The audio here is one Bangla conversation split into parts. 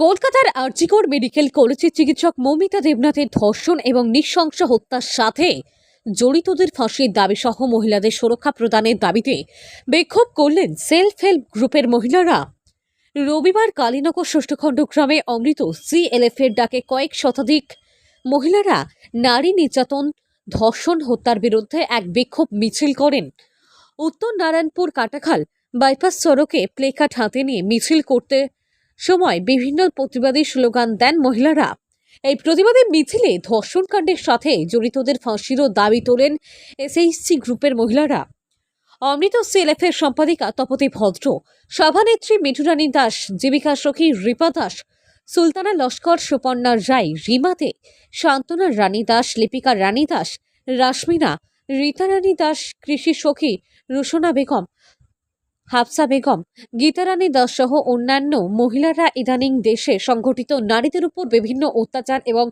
কলকাতার আরজিকর মেডিকেল কলেজের চিকিৎসক মৌমিতা দেবনাথের ধর্ষণ এবং নৃশংস হত্যার সাথে জড়িতদের ফাঁসির দাবিসহ মহিলাদের সুরক্ষা প্রদানের দাবিতে বিক্ষোভ করলেন সেলফ হেল্প গ্রুপের মহিলারা। রবিবার কালীনগর ষষ্ঠখণ্ড গ্রামে অমৃত সিএলএফ এর ডাকে কয়েক শতাধিক মহিলারা নারী নির্যাতন, ধর্ষণ, হত্যার বিরুদ্ধে এক বিক্ষোভ মিছিল করেন। উত্তর নারায়ণপুর কাটাখাল বাইপাস সড়কে প্লেকার্ড হাতে নিয়ে মিছিল করতে সময় বিভিন্ন প্রতিবাদী স্লোগান দেন মহিলারা। এই প্রতিবাদী মিছিলে ধর্ষণকাণ্ডের সাথে জড়িতদের ফাঁসিরও দাবি তোলেন এসএইচসি গ্রুপের মহিলারা। অমৃত সিএলএফের সম্পাদিকা তপতি ভদ্র, সভানেত্রী মিঠুরানী দাস, জীবিকা সখী রিপা দাস, সুলতানা লস্কর, সুপর্ণা রায়, রিমাতে শান্তনা রানী দাস, লিপিকা রানী দাস, রাশমিনা রীতা রানী দাস, কৃষি সখী রুশনা বেগম হাফসা বেগম, গীতারানী দাস সহ অন্যান্য মহিলারা ইদানিং দেশে সংঘটিত নারীদের উপর বিভিন্ন অত্যাচার এবং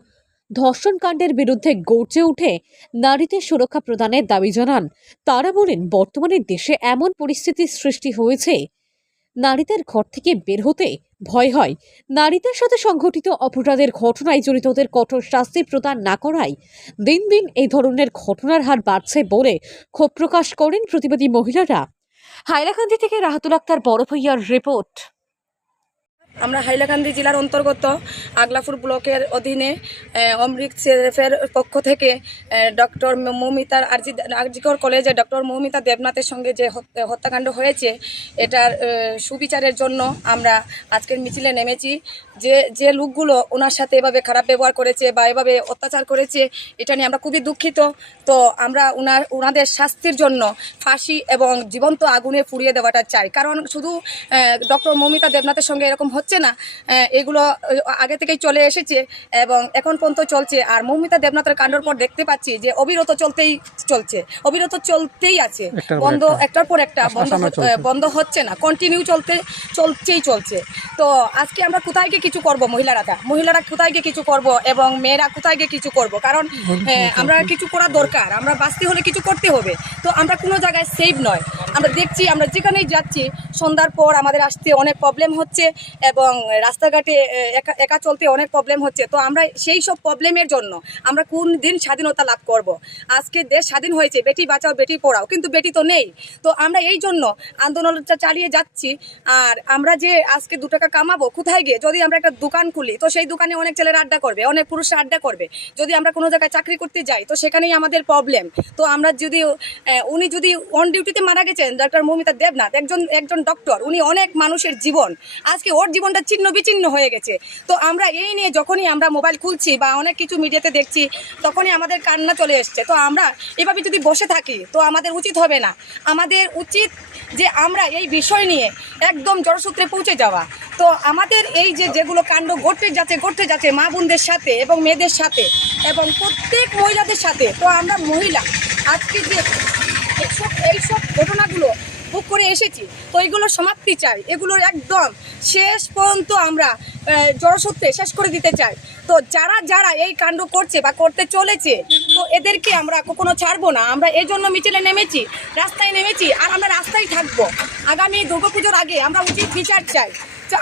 ধর্ষণ কাণ্ডের বিরুদ্ধে গর্জে উঠে নারীদের সুরক্ষা প্রদানের দাবি জানান। তারা বলেন, বর্তমানে দেশে এমন পরিস্থিতির সৃষ্টি হয়েছে, নারীদের ঘর থেকে বের হতে ভয় হয়। নারীদের সাথে সংঘটিত অপরাধের ঘটনায় জড়িতদের কঠোর শাস্তি প্রদান না করায় দিন দিন এই ধরনের ঘটনার হার বাড়ছে বলে ক্ষোভ প্রকাশ করেন প্রতিবাদী মহিলারা। হাইলাকান্দি থেকে রাহাতুল আক্তার বড় হইয়ার রিপোর্ট। আমরা হাইলাকান্দি জেলার অন্তর্গত আগলাপুর ব্লকের অধীনে অমৃত সিএফের পক্ষ থেকে ডক্টর মৌমিতার আরজি, আরজিকর কলেজে ডক্টর মৌমিতা দেবনাথের সঙ্গে যে হত্যা- হত্যাকাণ্ড হয়েছে, এটার সুবিচারের জন্য আমরা আজকের মিছিলে নেমেছি। যে যে লোকগুলো ওনার সাথে এভাবে খারাপ ব্যবহার করেছে বা এভাবে অত্যাচার করেছে, এটা নিয়ে আমরা খুবই দুঃখিত। তো আমরা ওনার ওনাদের শাস্তির জন্য ফাঁসি এবং জীবন্ত আগুনে পুড়িয়ে দেওয়াটা চাই। কারণ শুধু ডক্টর মৌমিতা দেবনাথের সঙ্গে এরকম না এগুলো আগে থেকেই চলে এসেছে এবং এখন পর্যন্ত চলছে। আর মৌমিতা দেবনাথের কাণ্ডর পর দেখতে পাচ্ছি যে অবিরত চলতেই চলছে অবিরত চলতেই আছে। বন্ধ একটার পর একটা বন্ধ বন্ধ হচ্ছে না কন্টিনিউ চলতে চলছেই চলছে। তো আজকে আমরা কোথায় গিয়ে কিছু করব মহিলারা মহিলারা কোথায় গিয়ে কিছু করব এবং মেয়েরা কোথায় গিয়ে কিছু করব? কারণ আমরা কিছু করা দরকার আমরা বাঁচতে হলে কিছু করতে হবে। তো আমরা কোনো জায়গায় সেভ নয়। আমরা দেখছি আমরা যেখানেই যাচ্ছি সন্ধ্যার পর আমাদের আসতে অনেক প্রবলেম হচ্ছে এবং রাস্তাঘাটে একা একা চলতে অনেক প্রবলেম হচ্ছে। তো আমরা সেই সব প্রবলেমের জন্য আমরা কোন দিন স্বাধীনতা লাভ করব? আজকে দেশ স্বাধীন হয়েছে, বেটি বাঁচাও, বেটি পড়াও, কিন্তু বেটি তো নেই। তো আমরা এই জন্য আন্দোলনটা চালিয়ে যাচ্ছি। আর আমরা যে আজকে দু টাকা কামাবো, কোথায় গিয়ে? যদি আমরা একটা দোকান খুলি, তো সেই দোকানে অনেক ছেলেরা আড্ডা করবে, অনেক পুরুষরা আড্ডা করবে। যদি আমরা কোনো জায়গায় চাকরি করতে যাই, তো সেখানেই আমাদের প্রবলেম তো আমরা যদি উনি যদি অন ডিউটিতে মারা গেছেন ডক্টর মমিতা দেবনাথ, একজন একজন ডক্টর উনি অনেক মানুষের জীবন। আজকে ওর জীবনটা ছিন্ন বিচ্ছিন্ন হয়ে গেছে। তো আমরা এই নিয়ে যখনই আমরা মোবাইল খুলছি বা অনেক কিছু মিডিয়াতে দেখছি, তখনই আমাদের কান্না চলে এসছে। তো আমরা এভাবে যদি বসে থাকি, তো আমাদের উচিত হবে না। আমাদের উচিত যে আমরা এই বিষয় নিয়ে একদম জড়সূত্রে পৌঁছে যাওয়া। তো আমাদের এই যে যেগুলো কাণ্ড ঘটতে যাচ্ছে ঘটতে যাচ্ছে মা বোনদের সাথে এবং মেয়েদের সাথে এবং প্রত্যেক মহিলাদের সাথে, তো আমরা মহিলা, আজকে যে এসেছি। তো এগুলোর সমাপ্তি চাই। এগুলোর একদম শেষ পর্যন্ত আমরা জড়সত্যে শেষ করে দিতে চাই। তো যারা যারা এই কাণ্ড করছে বা করতে চলেছে, তো এদেরকে আমরা কখনো ছাড়বো না। আমরা এই জন্য মিছিলে নেমেছি, রাস্তায় নেমেছি, আর আমরা রাস্তায় থাকব। আগামী দুর্গাপুজোর আগে আমরা উচিত বিচার চাই।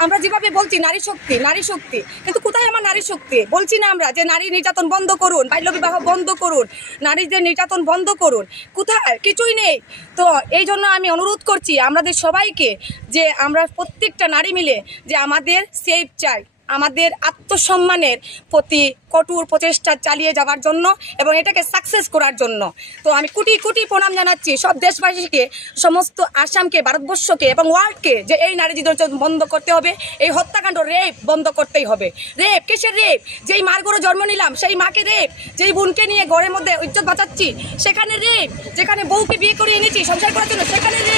আমরা যেভাবে বলছি নারী শক্তি নারী শক্তি, কিন্তু কোথায় আমার নারী শক্তি? বলছি না আমরা যে নারী নির্যাতন বন্ধ করুন বাল্য বিবাহ বন্ধ করুন, নারীদের নির্যাতন বন্ধ করুন, কোথায়? কিছুই নেই। তো এই জন্য আমি অনুরোধ করছি আমাদের সবাইকে যে আমরা প্রত্যেকটা নারী মিলে যে আমাদের সেফ চাই। আমাদের আত্মসম্মানের প্রতি কঠোর প্রচেষ্টা চালিয়ে যাওয়ার জন্য এবং এটাকে সাকসেস করার জন্য। তো আমি কোটি কোটি প্রণাম জানাচ্ছি সব দেশবাসীকে, সমস্ত আসামকে, ভারতবর্ষকে এবং ওয়ার্ল্ডকে যে এই নারী নির্যাতন বন্ধ করতে হবে, এই হত্যাকাণ্ড রেপ বন্ধ করতেই হবে। রেপ কিসের রেপ যেই মার গড়ে জন্ম নিলাম, সেই মাকে রেপ যেই বোনকে নিয়ে ঘরের মধ্যে ইজ্জত বাঁচাচ্ছি, সেখানে রেপ যেখানে বউকে বিয়ে করে এনেছি, সংসার করার জন্য, সেখানে রেপ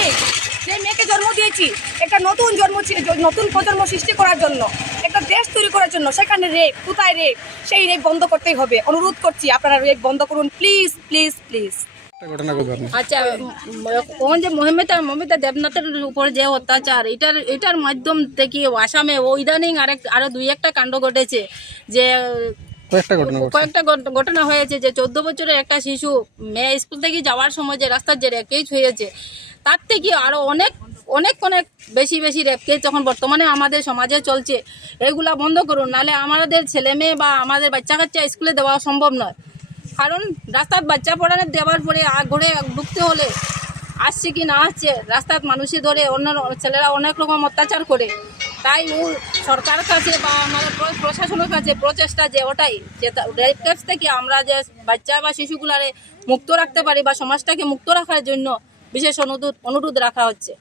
জন্ম দিয়েছি। একটা নতুন জন্ম নতুন প্রজন্ম সৃষ্টি করার জন্য একটা দেশ তৈরি করার জন্য সেখানে রেপ কোথায় রেপ সেই রেপ বন্ধ করতেই হবে। অনুরোধ করছি আপনারা রেপ বন্ধ করুন। Please please please. আচ্ছা ওখান যে মহিমিতা মমিতা দেবনাথের উপর যে অত্যাচার এটার এটার মাধ্যম থেকে আসামে ও ইদানিং আরেক আরও দুই একটা কাণ্ড ঘটেছে যে কয়েকটা ঘটনা হয়েছে যে চোদ্দ বছরের একটা শিশু মেয়ে স্কুল থেকে যাওয়ার সময় যে রাস্তার যে র্যাকেজ হয়েছে তার থেকে আরও অনেক অনেক অনেক বেশি বেশি রেপ কেস যখন বর্তমানে আমাদের সমাজে চলছে, এগুলা বন্ধ করুন। নাহলে আমাদের ছেলে মেয়ে বা আমাদের বাচ্চা কাচ্চা স্কুলে দেওয়া সম্ভব নয়। কারণ রাস্তার বাচ্চা পড়ানো, দেওয়ার পরে ঘরে ঢুকতে হলে আসছে কি না আসছে, রাস্তার মানুষে ধরে অন্য ছেলেরা অনেক রকম অত্যাচার করে। তাই ও সরকার কাছে বা আমাদের প্রশাসনের কাছে প্রচেষ্টা যে ওটাই, যে রেপ কেস থেকে আমরা যে বাচ্চা বা শিশুগুলারে মুক্ত রাখতে পারি বা সমাজটাকে মুক্ত রাখার জন্য বিশেষ অনুরোধ অনুরোধ রাখা হচ্ছে।